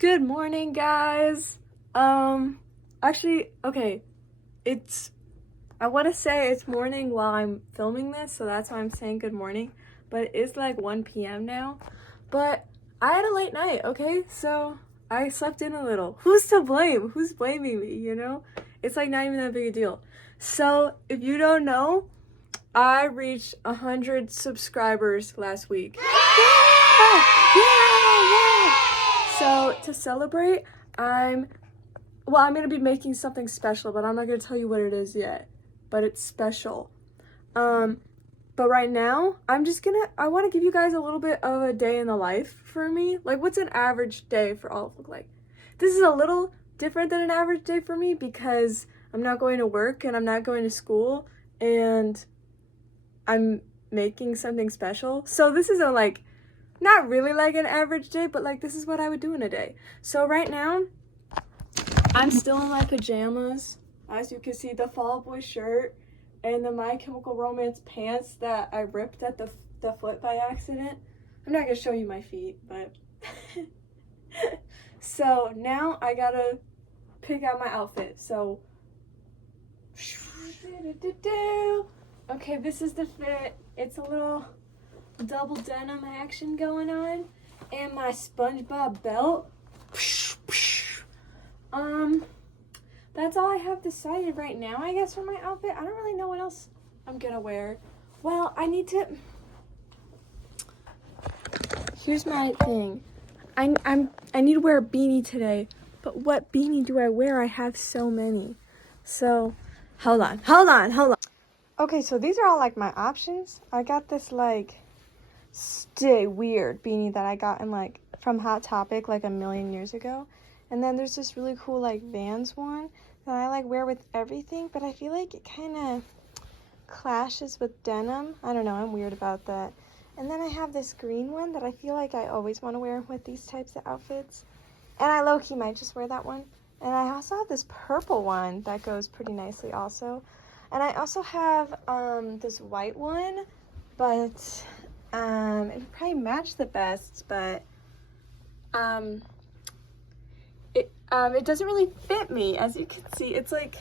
Good morning, guys. Actually, okay, I want to say it's morning while I'm filming this, so that's why I'm saying good morning, but it's like 1 p.m. now, but I had a late night, okay? So I slept in a little. Who's to blame? Who's blaming me, you know? It's like not even that big a deal. So if you don't know, I reached 100 subscribers last week. So to celebrate, I'm gonna be making something special, but I'm not gonna tell you what it is yet. But it's special. But right now, I want to give you guys a little bit of a day in the life for me. Like, what's an average day for Olive look like? This is a little different than an average day for me because I'm not going to work and I'm not going to school and I'm making something special. So this isn't like, not really like an average day, but like this is what I would do in a day. So right now, I'm still in my pajamas. As you can see, the Fall Boy shirt and the My Chemical Romance pants that I ripped at the foot by accident. I'm not gonna show you my feet, but so now I gotta pick out my outfit. So okay, this is the fit. It's a little double denim action going on, and my SpongeBob belt. That's all I have decided right now, I guess, for my outfit. I don't really know what else I'm gonna wear. Well, I need to. Here's my thing. I need to wear a beanie today, but what beanie do I wear? I have so many. So, hold on. Okay, so these are all like my options. I got this like stay weird beanie that I got in like from Hot Topic like a million years ago. And then there's this really cool like Vans one that I like wear with everything, but I feel like it kind of clashes with denim. I don't know, I'm weird about that. And then I have this green one that I feel like I always want to wear with these types of outfits. And I low-key might just wear that one. And I also have this purple one that goes pretty nicely also. And I also have this white one, but it would probably match the best, but it doesn't really fit me. As you can see, it's like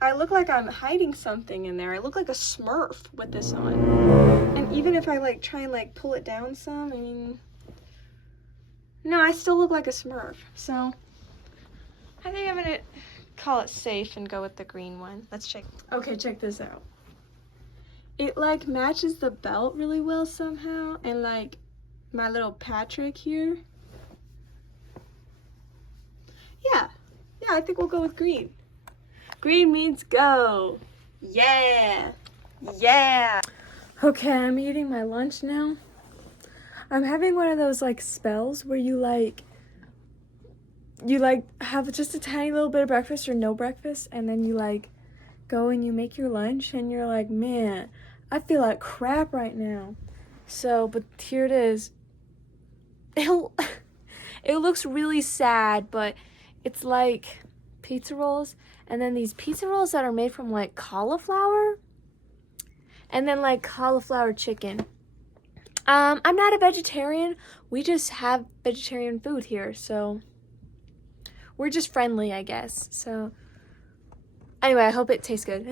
I look like I'm hiding something in there. I look like a Smurf with this on. And even if I like try and like pull it down some, I mean, no, I still look like a Smurf. So I think I'm gonna call it safe and go with the green one. Let's check. Okay, check this out. It like matches the belt really well somehow, and like my little Patrick here. Yeah, I think we'll go with green. Green means go. Yeah. Okay, I'm eating my lunch now. I'm having one of those like spells where you have just a tiny little bit of breakfast or no breakfast, and then you like go and you make your lunch and you're like, man, I feel like crap right now. So, but here it is. It looks really sad, but it's like pizza rolls, and then these pizza rolls that are made from like cauliflower, and then like cauliflower chicken. I'm not a vegetarian. We just have vegetarian food here, so we're just friendly, I guess. So anyway, I hope it tastes good.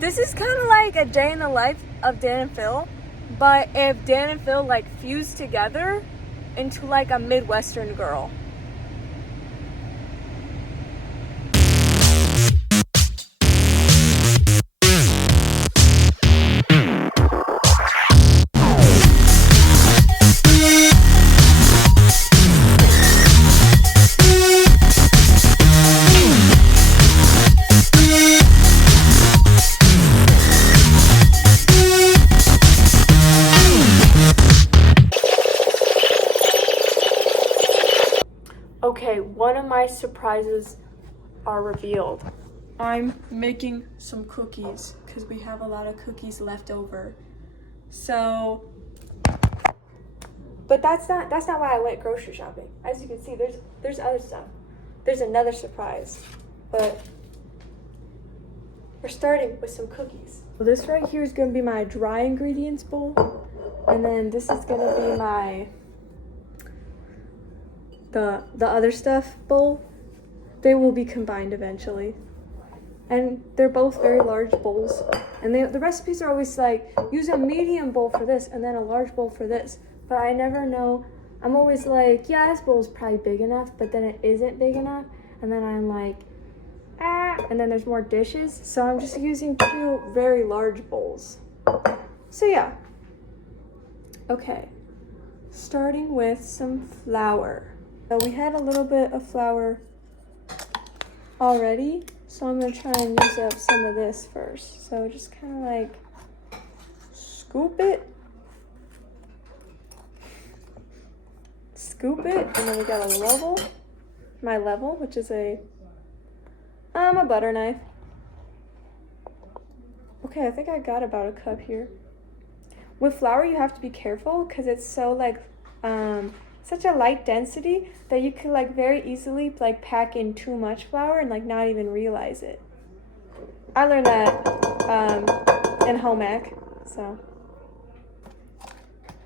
This is kind of like a day in the life of Dan and Phil, but if Dan and Phil like fused together into like a Midwestern girl. Okay, one of my surprises are revealed. I'm making some cookies because we have a lot of cookies left over. So, but that's not why I went grocery shopping. As you can see, there's other stuff. There's another surprise. but we're starting with some cookies. So this right here is gonna be my dry ingredients bowl, and then this is gonna be my the other stuff bowl. They will be combined eventually. And they're both very large bowls. And the recipes are always like, use a medium bowl for this and then a large bowl for this. But I never know. I'm always like, yeah, this bowl is probably big enough, but then it isn't big enough. And then I'm like, and then there's more dishes. So I'm just using 2 very large bowls. So yeah. Okay. Starting with some flour. So we had a little bit of flour already. So I'm gonna try and use up some of this first. So just kind of like scoop it, and then we got my level, which is a butter knife. Okay, I think I got about a cup here. With flour, you have to be careful because it's so like such a light density that you could like very easily like pack in too much flour and like not even realize it. I learned that in home ec, so.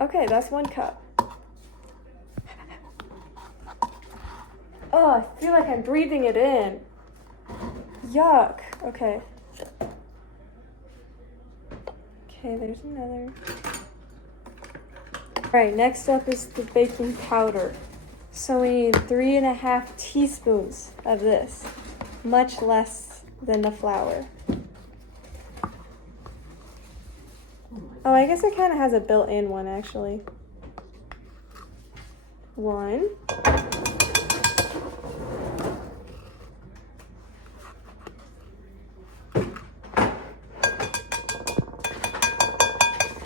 Okay, that's 1 cup. Oh, I feel like I'm breathing it in. Yuck. Okay. Okay, there's another. All right, next up is the baking powder. So we need 3.5 teaspoons of this, much less than the flour. Oh, I guess it kind of has a built-in one actually. 1.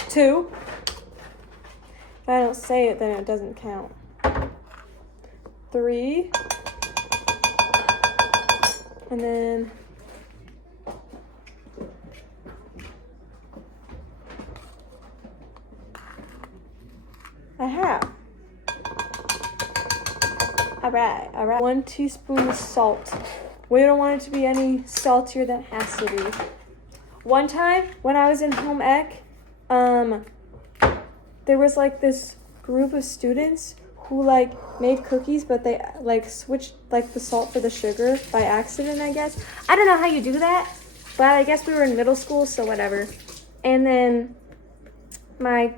2. If I don't say it, then it doesn't count. 3. And then a half. All right. 1 teaspoon of salt. We don't want it to be any saltier than it has to be. One time when I was in home ec, there was like this group of students who like made cookies, but they like switched like the salt for the sugar by accident, I guess. I don't know how you do that, but I guess we were in middle school, so whatever. And then my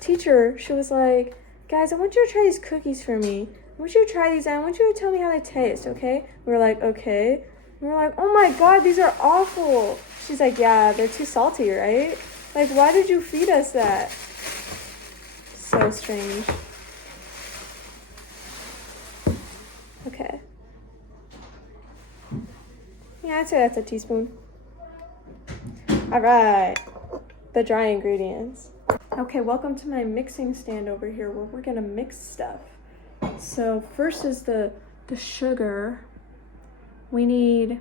teacher, she was like, guys, I want you to try these cookies for me. I want you to try these and I want you to tell me how they taste, okay? We were like, okay. We were like, oh my God, these are awful. She's like, yeah, they're too salty, right? Like, why did you feed us that? So strange. Okay. Yeah, I'd say that's a teaspoon. All right, the dry ingredients. Okay, welcome to my mixing stand over here where we're gonna mix stuff. So first is the sugar. We need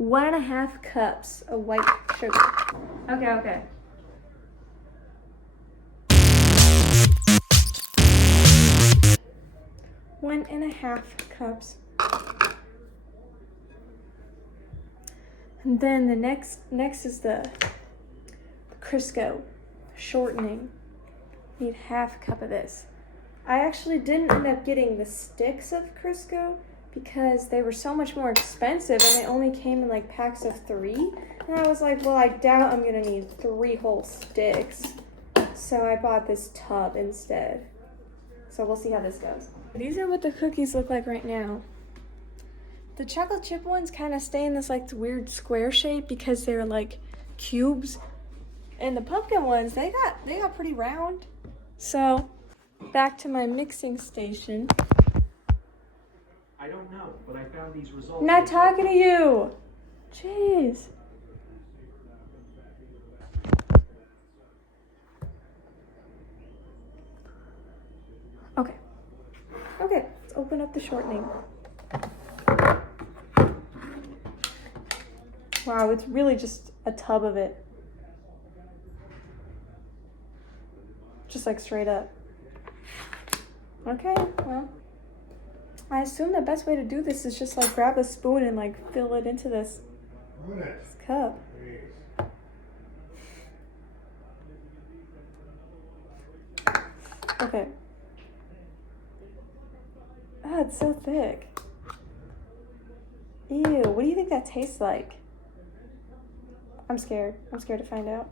1.5 cups of white sugar. Okay. 1.5 cups. And then the next is the Crisco shortening. Need 1/2 cup of this. I actually didn't end up getting the sticks of Crisco because they were so much more expensive and they only came in like packs of 3. And I was like, well, I doubt I'm gonna need 3 whole sticks. So I bought this tub instead. So we'll see how this goes. These are what the cookies look like right now. The chocolate chip ones kind of stay in this like weird square shape because they're like cubes. And the pumpkin ones, they got pretty round. So back to my mixing station. I don't know, but I found these results. I'm not talking to you. Jeez. Okay, let's open up the shortening. Wow, it's really just a tub of it. Just like straight up. Okay, well, I assume the best way to do this is just like grab a spoon and like fill it into this cup. Okay. Ah, it's so thick. Ew, what do you think that tastes like? I'm scared. I'm scared to find out.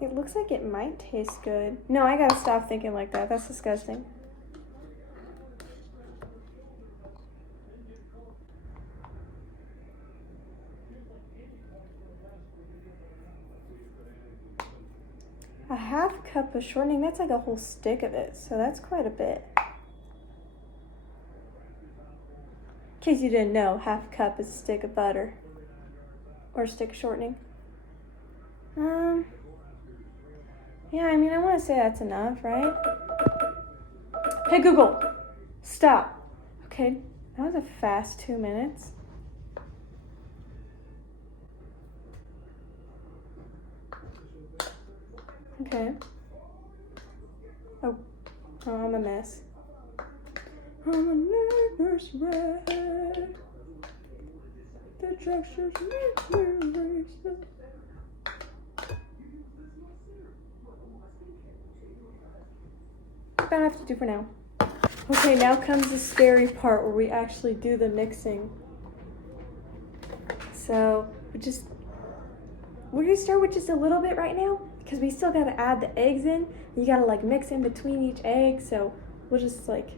It looks like it might taste good. No, I gotta stop thinking like that. That's disgusting. A half cup of shortening, that's like a whole stick of it, so that's quite a bit. In case you didn't know, half cup is a stick of butter. Or a stick of shortening. Yeah, I mean, I want to say that's enough, right? Hey, Google, stop. Okay, that was a fast 2 minutes. Okay. Oh, I'm a mess. I'm a nervous wreck. The textures make me race. That's all I have to do for now. Okay, now comes the scary part where we actually do the mixing. So we're gonna start with just a little bit right now because we still gotta add the eggs in. You gotta like mix in between each egg, so we'll just like.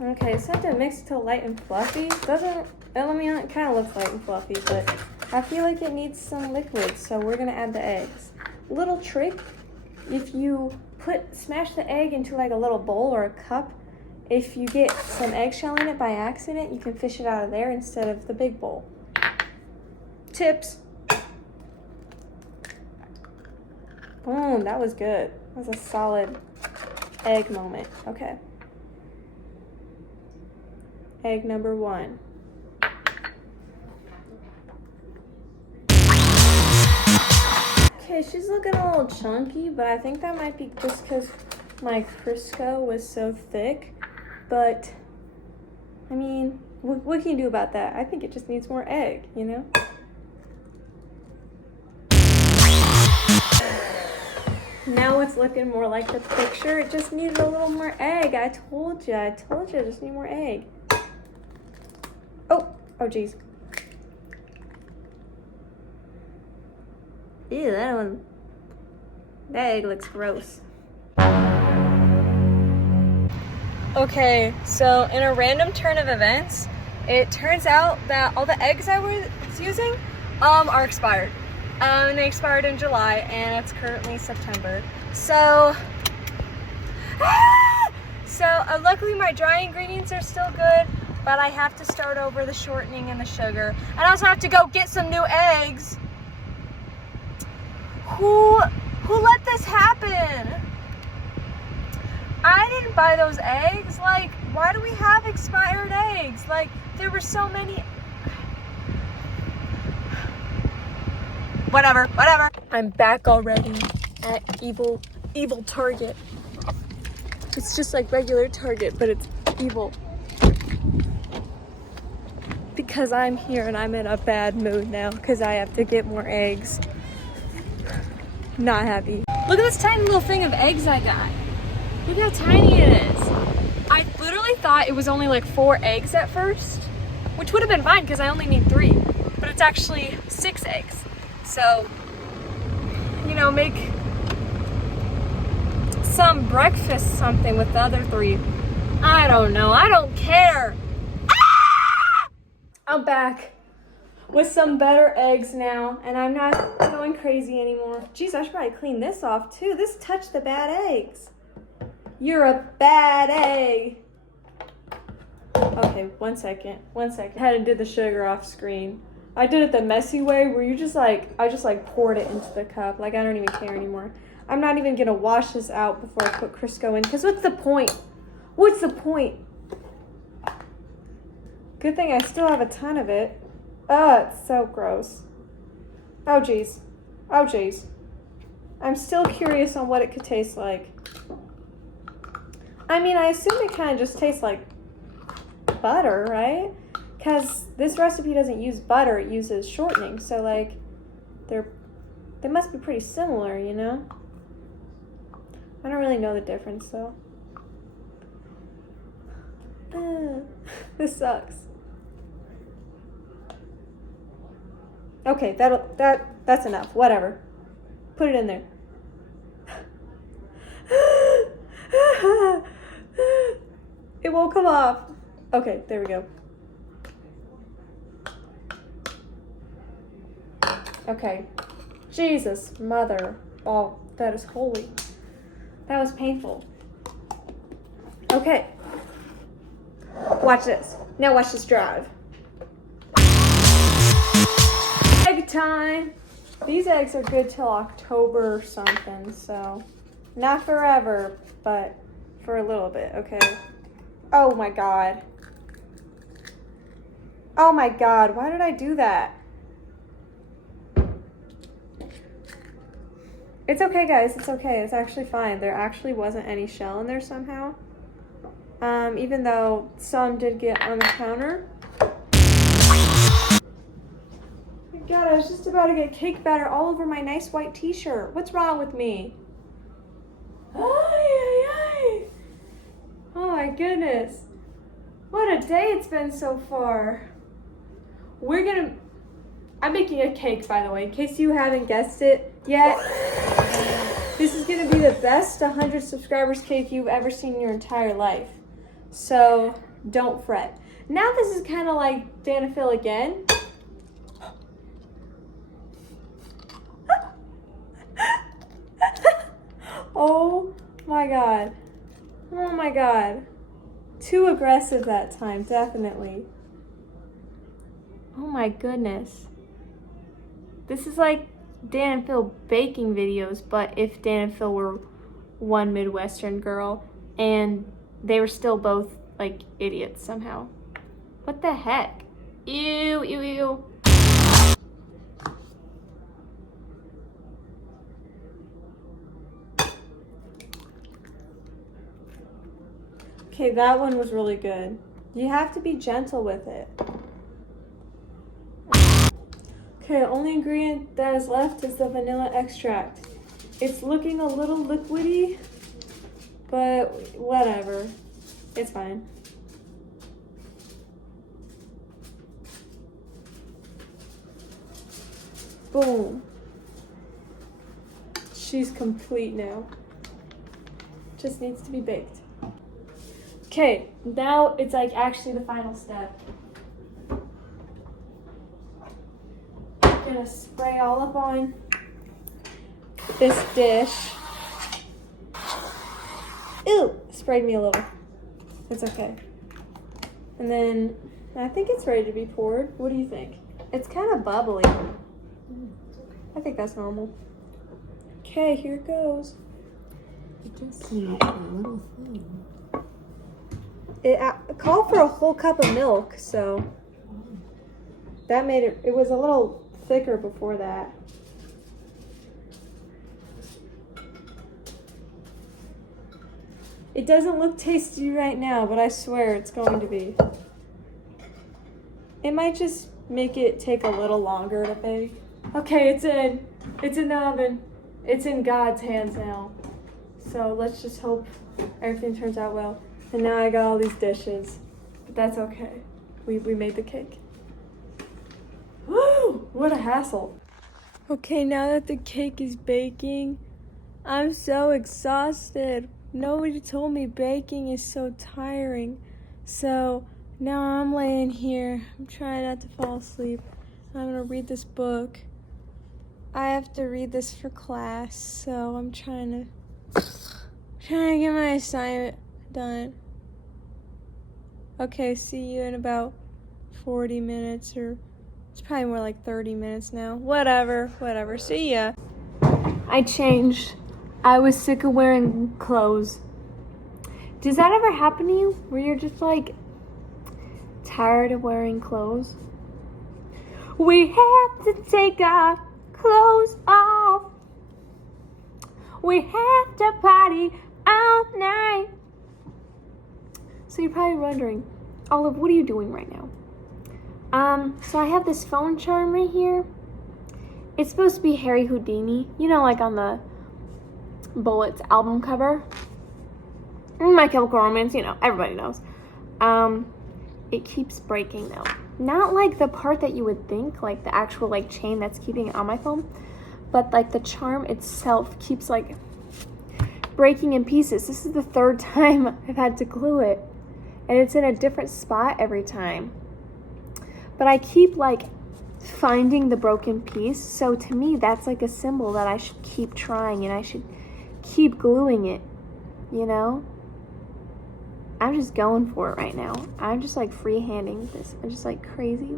Okay, so I have to mix till light and fluffy. I mean, it kind of looks light and fluffy, but I feel like it needs some liquid, so we're gonna add the eggs. Little trick, if you smash the egg into like a little bowl or a cup, if you get some eggshell in it by accident, you can fish it out of there instead of the big bowl. Tips. Boom, that was good. That was a solid egg moment. Okay. Egg number 1. Okay, she's looking a little chunky, but I think that might be just because my Crisco was so thick. But, I mean, what can you do about that? I think it just needs more egg, you know? Now it's looking more like the picture. It just needed a little more egg. I told you, I just need more egg. Oh geez. Ew, that egg looks gross. Okay, so in a random turn of events, it turns out that all the eggs I was using are expired. And they expired in July, and it's currently September. So luckily my dry ingredients are still good, but I have to start over the shortening and the sugar. And I also have to go get some new eggs. Who let this happen? I didn't buy those eggs. Like, why do we have expired eggs? Like, there were so many. Whatever. I'm back already at evil Target. It's just like regular Target, but it's evil. Because I'm here and I'm in a bad mood now because I have to get more eggs. Not happy. Look at this tiny little thing of eggs I got. Look how tiny it is. I literally thought it was only like 4 eggs at first, which would have been fine because I only need 3, but it's actually 6 eggs. So, you know, make some breakfast something with the other 3. I don't know. I don't care. Ah! I'm back with some better eggs now, and I'm not going crazy anymore. Jeez, I should probably clean this off too. This touched the bad eggs. You're a bad egg. Okay, one second. I had to do the sugar off screen. I did it the messy way where I just like poured it into the cup. Like, I don't even care anymore. I'm not even gonna wash this out before I put Crisco in, because what's the point? What's the point? Good thing I still have a ton of it. Oh, it's so gross. Oh, jeez. I'm still curious on what it could taste like. I mean, I assume it kind of just tastes like butter, right? Because this recipe doesn't use butter, it uses shortening. So, like, they must be pretty similar, you know? I don't really know the difference, though. This sucks. Okay, that's enough. Whatever. Put it in there. It won't come off. Okay, there we go. Okay. Jesus, mother. Oh, that is holy. That was painful. Okay. Watch this. Now watch this drive. Egg time. These eggs are good till October or something, so not forever, but for a little bit, okay? Oh my God. Oh my God, why did I do that? It's okay, guys, it's okay. It's actually fine. There actually wasn't any shell in there somehow. Even though some did get on the counter. God, I was just about to get cake batter all over my nice white t-shirt. What's wrong with me? Ay, ay, ay. Oh my goodness. What a day it's been so far. I'm making a cake, by the way, in case you haven't guessed it yet. This is gonna be the best 100 subscribers cake you've ever seen in your entire life. So don't fret. Now this is kind of like Dan and Phil again. Oh my God. Oh my God. Too aggressive that time, definitely. Oh my goodness. This is like Dan and Phil baking videos, but if Dan and Phil were one Midwestern girl and they were still both like idiots somehow. What the heck? Ew, ew, ew. Okay, that one was really good. You have to be gentle with it. Okay, the only ingredient that is left is the vanilla extract. It's looking a little liquidy, but whatever. It's fine. Boom. She's complete now. Just needs to be baked. Okay, now it's like actually the final step. I'm gonna spray all up on this dish. Ew, sprayed me a little. It's okay. And then I think it's ready to be poured. What do you think? It's kind of bubbly. I think that's normal. Okay, here it goes. It does seem like a little thin. It called for a whole cup of milk, so that made it was a little thicker before that. It doesn't look tasty right now, but I swear it's going to be. It might just make it take a little longer to bake. Okay, it's in. It's in the oven. It's in God's hands now. So let's just hope everything turns out well. And now I got all these dishes, but that's okay. We made the cake. Woo! What a hassle. Okay, now that the cake is baking, I'm so exhausted. Nobody told me baking is so tiring. So now I'm laying here. I'm trying not to fall asleep. I'm gonna read this book. I have to read this for class, so I'm trying to get my assignment done. Okay, see you in about 40 minutes, or it's probably more like 30 minutes now. Whatever, see ya. I changed. I was sick of wearing clothes. Does that ever happen to you, where you're just like tired of wearing clothes? We have to take our clothes off. We have to party all night. So you're probably wondering, Olive, what are you doing right now? So I have this phone charm right here. It's supposed to be Harry Houdini, you know, like on the Bullets album cover. My Chemical Romance, you know, everybody knows. It keeps breaking though. Not like the part that you would think, like the actual like chain that's keeping it on my phone, but like the charm itself keeps like breaking in pieces. This is the third time I've had to glue it, and it's in a different spot every time. But I keep like finding the broken piece, so to me that's like a symbol that I should keep trying and I should keep gluing it, you know? I'm just going for it right now. I'm just like freehanding this. I'm just like crazy,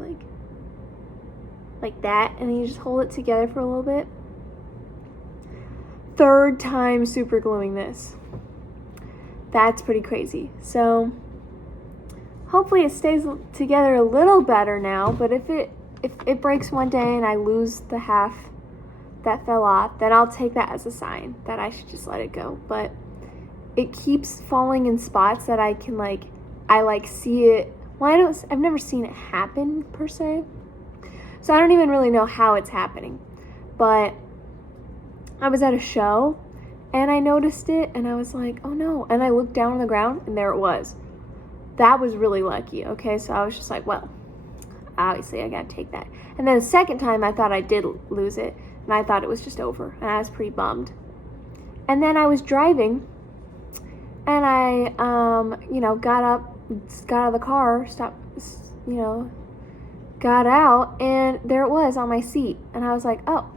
like that, and then you just hold it together for a little bit. Third time super gluing this. That's pretty crazy. So hopefully it stays together a little better now, but if it breaks one day and I lose the half that fell off, then I'll take that as a sign that I should just let it go. But it keeps falling in spots that I can I see it. Well, I've never seen it happen per se, so I don't even really know how it's happening. But I was at a show and I noticed it and I was like, oh no, and I looked down on the ground and there it was. That was really lucky. Okay, so I was just like, well, obviously I gotta take that. And then the second time I thought I did lose it and I thought it was just over and I was pretty bummed. And then I was driving and I got out of the car, got out, and there it was on my seat. And I was like, oh,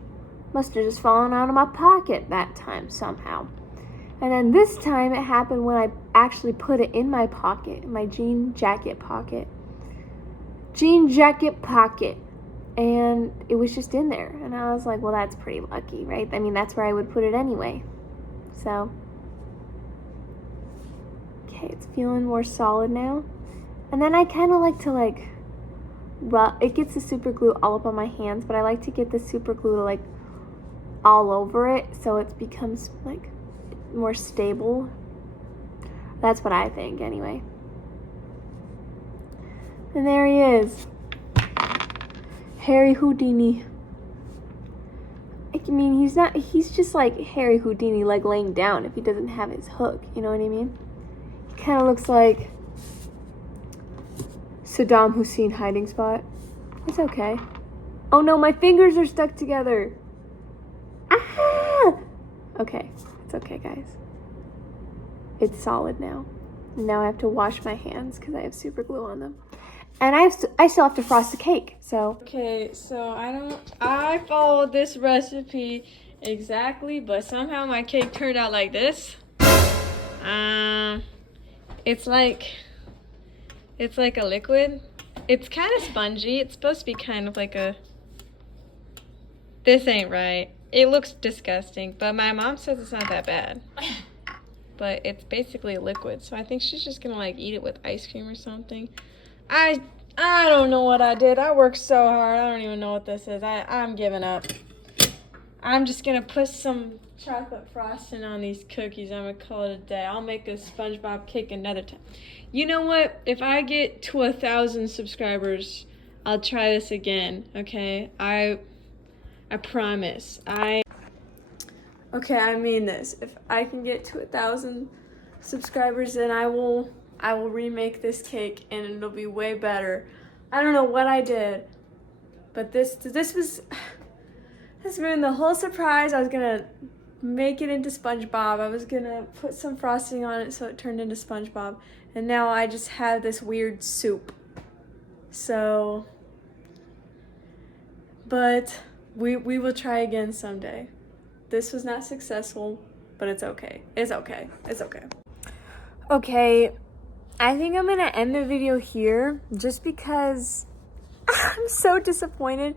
must have just fallen out of my pocket that time somehow. And then this time it happened when I actually put it in my pocket, my jean jacket pocket. And it was just in there. And I was like, well, that's pretty lucky, right? I mean, that's where I would put it anyway. So, okay, it's feeling more solid now. And then I kind of like to rub, it gets the super glue all up on my hands, but I like to get the super glue to all over it so it becomes more stable. That's what I think anyway. And there he is. Harry Houdini. I mean, he's just like Harry Houdini, laying down if he doesn't have his hook, you know what I mean? He kind of looks like Saddam Hussein hiding spot. It's okay. Oh no, my fingers are stuck together. Ah! Okay, it's okay, guys. It's solid now. Now I have to wash my hands because I have super glue on them. And I still have to frost the cake, so. Okay, so I followed this recipe exactly, but somehow my cake turned out like this. It's like a liquid. It's kind of spongy. It's supposed to be kind of like this ain't right. It looks disgusting, but my mom says it's not that bad. But it's basically a liquid, so I think she's just gonna eat it with ice cream or something. I don't know what I did. I worked so hard. I don't even know what this is. I'm giving up. I'm just gonna put some chocolate frosting on these cookies. I'm gonna call it a day. I'll make a SpongeBob cake another time. You know what? If I get to 1,000 subscribers, I'll try this again. Okay? I promise. Okay, I mean this. If I can get to 1,000 subscribers, then I will remake this cake and it'll be way better. I don't know what I did, but this ruined the whole surprise. I was gonna make it into SpongeBob. I was gonna put some frosting on it so it turned into SpongeBob, and now I just have this weird soup. So, but we will try again someday. This was not successful, but it's okay. It's okay. It's okay. Okay, I think I'm gonna end the video here just because I'm so disappointed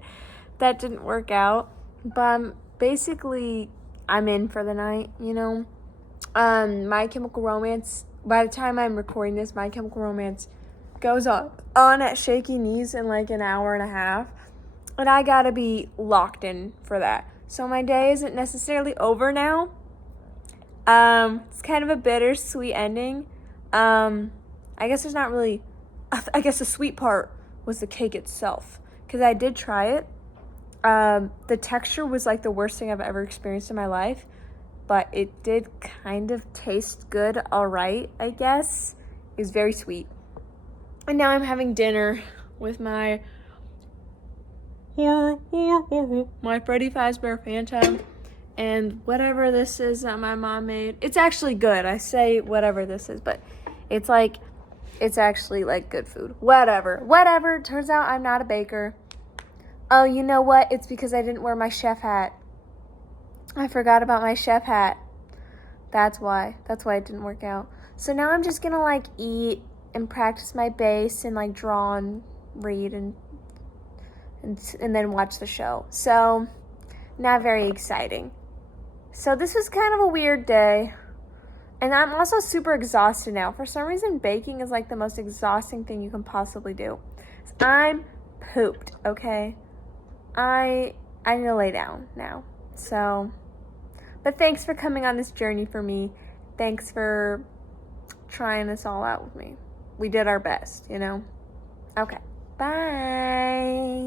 that didn't work out. But basically, I'm in for the night, you know? My Chemical Romance, by the time I'm recording this, My Chemical Romance goes on at Shaky Knees in an hour and a half. And I gotta be locked in for that. So my day isn't necessarily over now, It's kind of a bittersweet ending. I guess there's not really, I guess the sweet part was the cake itself, because I did try it. The texture was like the worst thing I've ever experienced in my life, but it did kind of taste good, all right, I guess. It was very sweet. And now I'm having dinner with my Freddy Fazbear Phantom and whatever this is that my mom made. It's actually good. I say whatever this is, but it's actually like good food. Whatever. Turns out I'm not a baker. Oh, you know what? It's because I didn't wear my chef hat. I forgot about my chef hat. That's why it didn't work out. So now I'm just gonna like eat and practice my bass and like draw and read and then watch the show. So not very exciting. So this was kind of a weird day. And I'm also super exhausted now. For some reason, baking is like the most exhausting thing you can possibly do. I'm pooped, okay? I need to lay down now. So, but thanks for coming on this journey for me. Thanks for trying this all out with me. We did our best, you know? Okay. Bye.